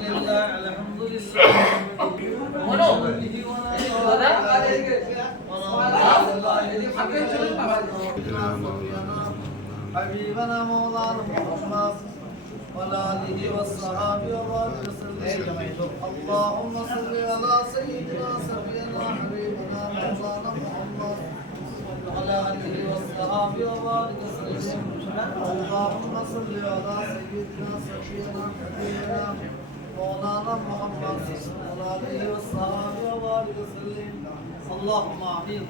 لله الحمد لله حبيبنا مولانا محمد وعلى آله والصحابة وسلم اللهم صل على سيدنا سفينا حبيبنا مولانا محمد وعلى آله والصحابة وسلم اللهم صل على سيدنا سفينا حبيبنا مولانا محمد وعلى آله والصحابة وسلم اللهم آمين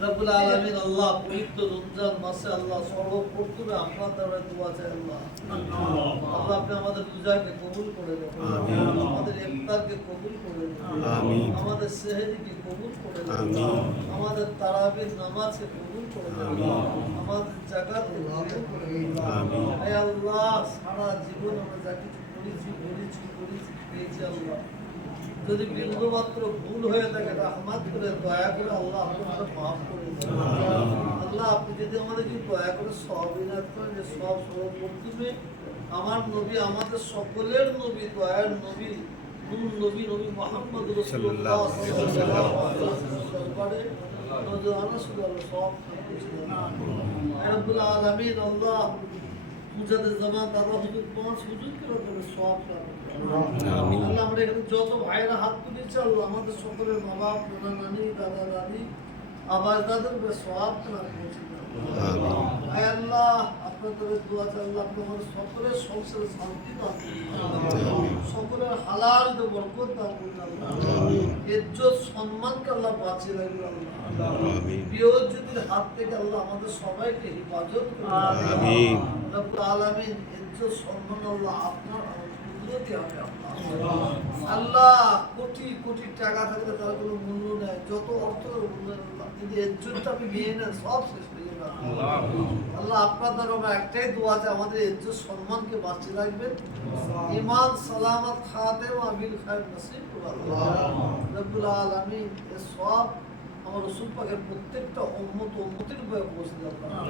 রব্বুল আলামিন আল্লাহ পবিত্র রমজান মাসে আল্লাহ সর্বপ্রথমে আপনার দ্বারা দোয়া চাই আল্লাহ আল্লাহ আপনি আমাদের রোজাকে কবুল করে দেন আমিন আমাদের ইফতারকে কবুল করে দেন আমিন আমাদের সেহরিকে কবুল করে দেন আমিন আমাদের তারাবির নামাজকে কবুল করে দেন আমিন আমাদের যাকাতকে কবুল করে দেন আমিন হে আল্লাহ সারা জীবন আমরা যা কিছু করেছি পেয়েছি আল্লাহ যদি বিন্দুমাত্র ভুল হয়ে থাকে রহমত করে দয়া করে আল্লাহ আপনাকে মাফ করে দেন আল্লাহ আপনি যদি আমাদেরকে দয়া করে সব ইনাত করেন যে সব সর্বপ্রথমে আমার নবী আমাদের সকলের নবী দয়ার নবী নূর নবী নবী মুহাম্মদ রাসূলুল্লাহ সাল্লাল্লাহু আলাইহি ওয়াসাল্লামের নজরানা সুবহান সব কিছু রব্বুল আলামিন আল্লাহ মুজাদ্দিদ জামান দাদা হুজুর পাঁচ হুজুরকে রব্বুল সওয়াব আমিন আল্লাহ আমরা এখানে যত ভাইরা হাত তুলেছে আল্লাহ আমাদের সকলের মা বাপ নানা নানি দাদা দাদি আবাস দাদার সওয়াব তোমার পৌঁছে দাও আমিন হে আল্লাহ আপনাদের দোয়া চাই আল্লাহ আমাদের সকলের সংসারে শান্তি দান করুন সকলের হালাল ও বরকত দান করুন আল্লাহ আমিন ইজ্জত সম্মানকে আল্লাহ বাঁচিয়ে রাখুন আল্লাহ আমিন বিয়োজিতের হাত থেকে আল্লাহ আমাদের সবাইকে হেফাজত করুন আমিন রব্বুল আলামিন ইজ্জত সম্মান আল্লাহ আপনার আল্লাহ কোটি কোটি টাকা থাকলে তার কোনো মূল্য নেই যত অর্থ মূল্য যদি ইজ্জতটা আপনি নিয়ে নেন সব শেষ হয়ে যাবে আল্লাহ আপনার দ্বারা একটাই দোয়া আছে আমাদের ইজ্জত সম্মানকে বাঁচিয়ে রাখবেন ঈমান সালামত খাতেমা বিল খায়র নসিব করুন রব্বুল আলামিন এ সব আমার রাসূল পাকের প্রত্যেকটা উম্মতের উপরে পৌঁছে দাও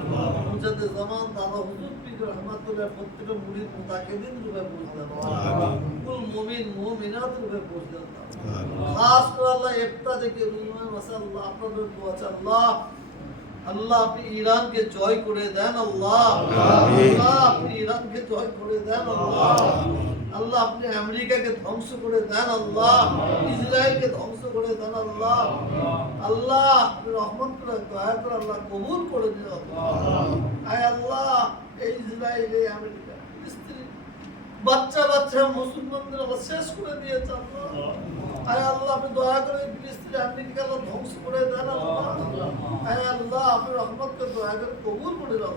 মুজাদ্দিদ জামান দাদা হুজুর পীর রহমাতুল্লাহ প্রত্যেকটা মুরিদ মুতাকিদিন উপরে পৌঁছে দাও কুল মুমিন মুমিনাতের উপরে পৌঁছে দাও খাস করে আল্লাহ ইফতা থেকে রুমায় মাশাআল্লাহ আপনাদের দোয়া আছে আল্লাহ আল্লাহ আপনি ইরানকে জয় করে দেন আল্লাহ আল্লাহ আপনি ইরানকে জয় করে দেন আল্লাহ আল্লাহ আপনি আমেরিকাকে ধ্বংস করে দেন আল্লাহ ইসরায়েলকে ধ্বংস করে দেন আল্লাহ আল্লাহ আপনি রহমত করে দয়া করে আল্লাহ কবুল করে দিন আল্লাহ আয় আল্লাহ এই ইসরায়েল এই আমেরিকা স্ত্রী বাচ্চা বাচ্চা মুসলমানদের আল্লাহ শেষ করে দিয়েছে আল্লাহ আয় আল্লাহ আপনি দয়া করে স্ত্রী আমেরিকাকে আল্লাহ ধ্বংস করে দেন আল্লাহ আয় আল্লাহ আপনি রহমত করে দয়া করে কবুল করে দেন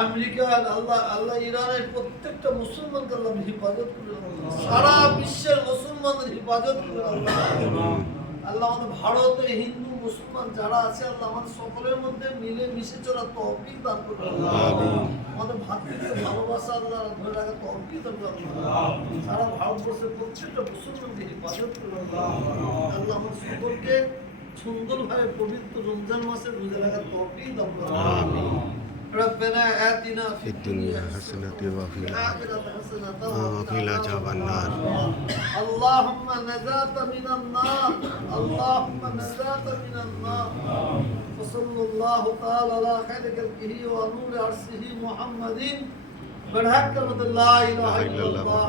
আমেরিকা আল্লাহ আল্লাহ ইরানের প্রত্যেকটা মুসলমানকে আল্লাহ হেফাজত করে সারা বিশ্বের মুসলমানদের হেফাজত করে আল্লাহ আল্লাহ আমাদের ভারতে হিন্দু মুসলমান যারা আছে আল্লাহ আমাদের সকলের মধ্যে মিলে মিশে চলার তৌফিক দান করুন আমাদের ভাতৃত্ব ভালোবাসা আল্লাহ ধরে রাখার তৌফিক দান করুন সারা ভারতবর্ষের প্রত্যেকটা মুসলমানকে হেফাজত করুন আল্লাহ আমাদের সকলকে সুন্দরভাবে পবিত্র রমজান মাসে রোজা রাখার তৌফিক দান করুন ربنا آتنا في الدنيا حسنة وفي الآخرة حسنة وقنا عذاب النار اللهم نجاة من النار اللهم نجاة من النار وصلى الله تعالى على خير خلقه ونور عرشه محمد برحق كلمة لا إله إلا الله